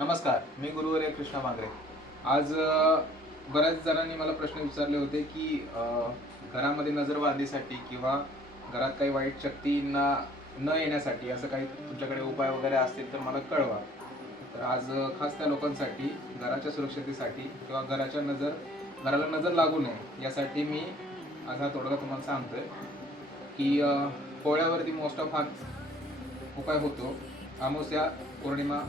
नमस्कार, मी गुरुवर्य कृष्णा मांगरे. आज बऱ्याच जणांनी मला प्रश्न विचारले होते की घरामध्ये नजरबाधीसाठी किंवा घरात काही वाईट शक्तींना न येण्यासाठी असं काही तुमच्याकडे उपाय वगैरे असतील तर मला कळवा. तर आज खास त्या लोकांसाठी घराच्या सुरक्षतेसाठी किंवा घराला नजर लागू नये यासाठी मी आज हा तोडगा तुम्हाला सांगतोय की पोळ्यावरती मोस्ट ऑफ हा उपाय होतो. अमावस्या, पौर्णिमा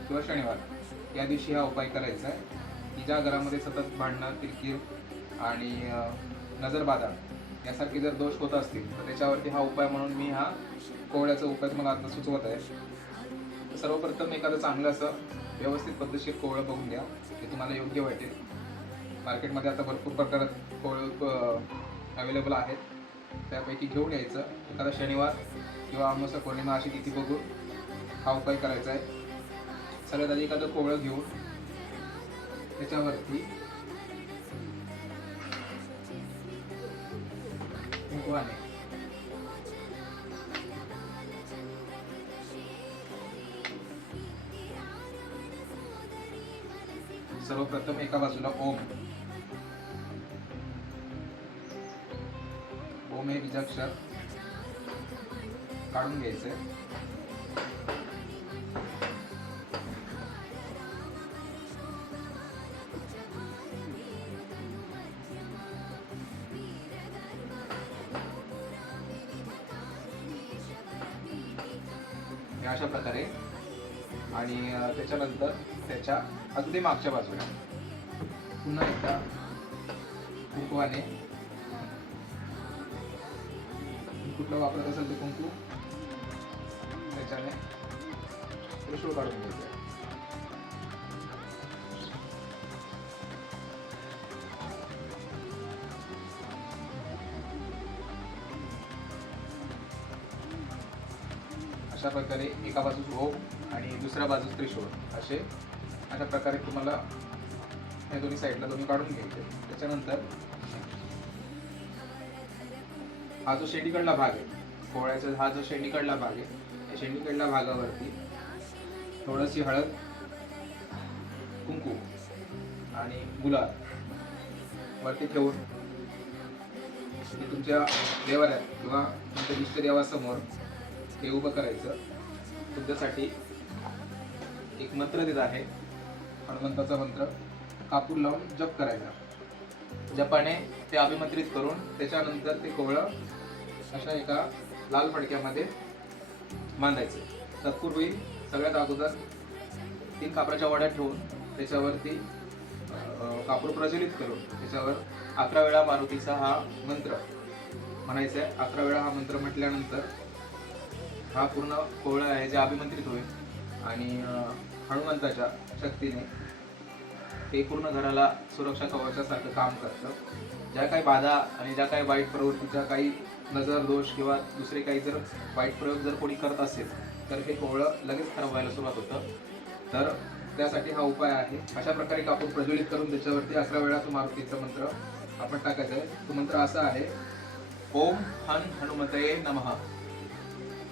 किंवा शनिवार या दिवशी हा उपाय करायचा आहे की ज्या घरामध्ये सतत भांडणं, किरकिर आणि नजरबाधा यासारखे जर दोष होत असतील तर त्याच्यावरती हा उपाय म्हणून मी हा कोवळ्याचा उपाय तुम्हाला आता सुचवत आहे. तर सर्वप्रथम एखादं चांगलं असं व्यवस्थित पद्धतशीर कोवळं बघून घ्या, ते तुम्हाला योग्य वाटेल. मार्केटमध्ये आता भरपूर प्रकारात कोवळं अवेलेबल आहेत, त्यापैकी घेऊन यायचं. एखादा शनिवार किंवा अमावस्या, पौर्णिमा अशी तिथी बघून हा उपाय करायचा आहे. सगळ्यात आधी एखादं कोवळं घेऊन त्याच्यावरती कुंकवाने सर्वप्रथम एका बाजूला ओम हे बीजाक्षर काढून घ्यायचंय. अशा प्रकारे आणि त्याच्यानंतर त्याच्या अगदी मागच्या बाजूला पुन्हा एकदा कुंकवाने, कुठलं वापरत असेल ते कुंकू त्याच्याने त्रिशूळ काढून घ्यायचं. अशा प्रकारे एका बाजूस ओम आणि दुसऱ्या बाजूस त्रिशूळ अशा प्रकारे तुम्हाला या दोन्ही साईडला काढून घ्यायचे. त्याच्यानंतर हा जो शेंडीकडला भाग आहे कोवळ्याचा, हा जो शेंडीकडला भाग आहे, या शेंडीकडल्या भागावरती थोडीशी हळद, कुंकू आणि गुलाब वरती ठेवून तुमच्या देवाऱ्यात किंवा तुमच्या इष्टदेवासमोर हे उभं करायचं. तुमच्यासाठी एक मंत्र देत आहे, हनुमंताचा मंत्र. कापूर लावून जप करायचा. जपाने ते अभिमंत्रित करून त्याच्यानंतर ते कोवळं अशा एका लाल फडक्यामध्ये बांधायचं. तत्पूर्वी सगळ्यात अगोदर 3 कापराच्या वड्या ठेवून त्याच्यावरती कापूर प्रज्वलित करून त्याच्यावर 11 वेळा मारुतीचा हा मंत्र म्हणायचा आहे. 11 वेळा हा मंत्र म्हटल्यानंतर हा पूर्ण कोवळा आहे जे अभिमंत्रित होईल आणि हनुमंताच्या शक्तीने ते पूर्ण घराला सुरक्षा कवचासारखं काम करतं. ज्या काही बाधा आणि ज्या काही वाईट प्रवृत्तीच्या काही नजर दोष किंवा दुसरे काही जर वाईट प्रयोग जर कोणी करत असेल तर हे कोवळं लगेच खराब व्हायला सुरुवात होतं. तर त्यासाठी हा उपाय आहे. अशा प्रकारे कापूर प्रज्वलित करून त्याच्यावरती 11 वेळा तो मारुतीचा मंत्र आपण टाकायचा आहे. तो मंत्र असा आहे, ओम हन हनुमते नमः.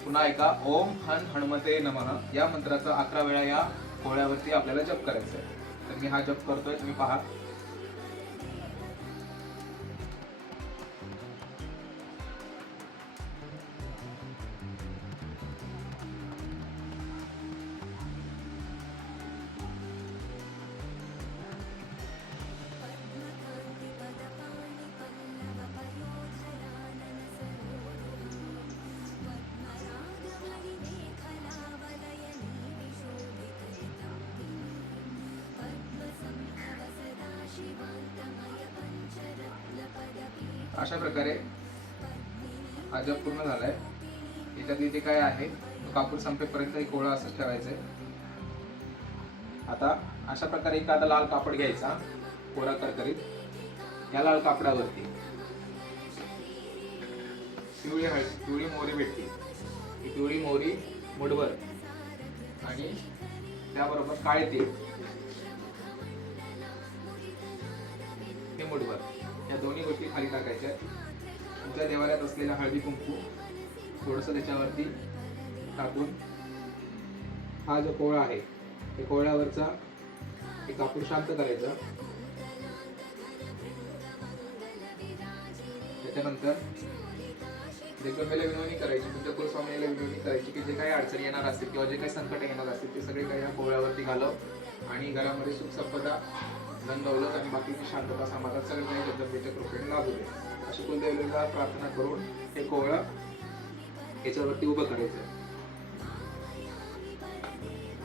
पुन्हा एका ओम हन हनुमते नमः या मंत्राचा 11 वेळा या कोवळ्यावरती आपल्याला जप करायचा आहे. तर मी हा जप करतोय, तुम्ही पहा. अशा प्रकारे हा जप पूर्ण झालाय. याच्यात इथे काय आहे, तो कापूर संपेपर्यंत एक कोवळा असंच ठेवायचंय. आता अशा प्रकारे एखादा लाल कापड घ्यायचा, कोरा करकरीत. या लाल कापडावरती पिवळी मोहरी भेटते, ही पिवळी मोहरी मुठभर आणि त्याबरोबर काळे तेल हे मुठभर, या दोन्ही गोष्टी खाली टाकायच्या. तुमच्या देवाऱ्यात असलेला हळदी कुंकू थोडंसं त्याच्यावरती टाकून हा जो कोळा आहे हे कोळ्यावरचा हे कापूर शांत करायचं. त्याच्यानंतर जगदंबेला विनवणी करायची, तुमच्या कुलस्वामीला विनवणी करायची की जे काही अडचणी येणार असतील किंवा जे काही संकट येणार असतील ते सगळे काही या कोळ्यावरती घालव आणि घरामध्ये सुख संपदा, धन दौलत आणि बाकीची शांतता समाधान सगळं काही जगदंबेच्या कृपेने लाभू दे अशी कुलदेवीला प्रार्थना करून हे कोवळं याच्यावरती उभं करायचं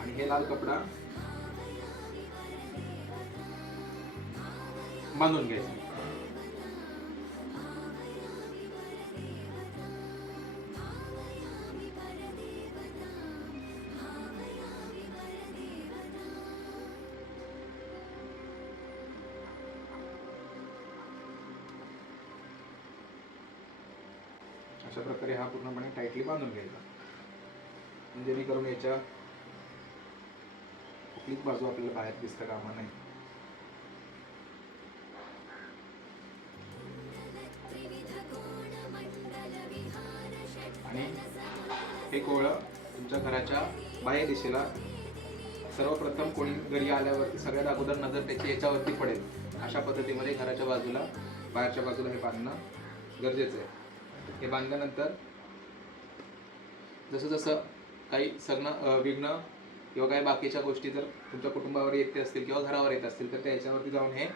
आणि हे लाल कपडा बांधून घ्यायचा. अशा प्रकारे हा पूर्णपणे टाईटली बांधून घ्यायचा, जेणेकरून याच्या कुठलीच बाजू आपल्याला बाहेर दिसता कामा नये. आणि हे कोवळं तुमच्या घराच्या बाह्य दिशेला सर्वप्रथम कोणी घरी आल्यावरती सगळ्यात अगोदर नजर त्याची याच्यावरती पडेल अशा पद्धतीमध्ये घराच्या बाजूला बाहेरच्या बाजूला हे बांधणं गरजेचं आहे. हे बांधल्यानंतर जसं जसं काही विघ्न किंवा काही बाकीच्या गोष्टी जर तुमच्या कुटुंबावर येत असतील किंवा घरावर येत असतील तर त्याच्यावरती जाऊन हे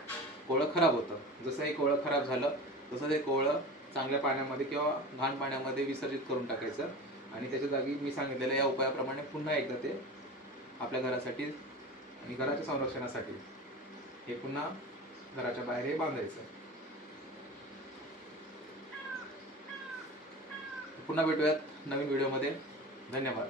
कोवळं खराब होतं. जसं हे कोवळं खराब झालं तसं हे कोवळं चांगल्या पाण्यामध्ये किंवा घाण पाण्यामध्ये विसर्जित करून टाकायचं आणि त्याच्या जागी मी सांगितलेल्या या उपायाप्रमाणे पुन्हा एकदा ते आपल्या घरासाठी आणि घराच्या संरक्षणासाठी हे पुन्हा घराच्या बाहेर हे बांधायचं. पुन्हा भेटूयात नवीन व्हिडिओमध्ये. धन्यवाद.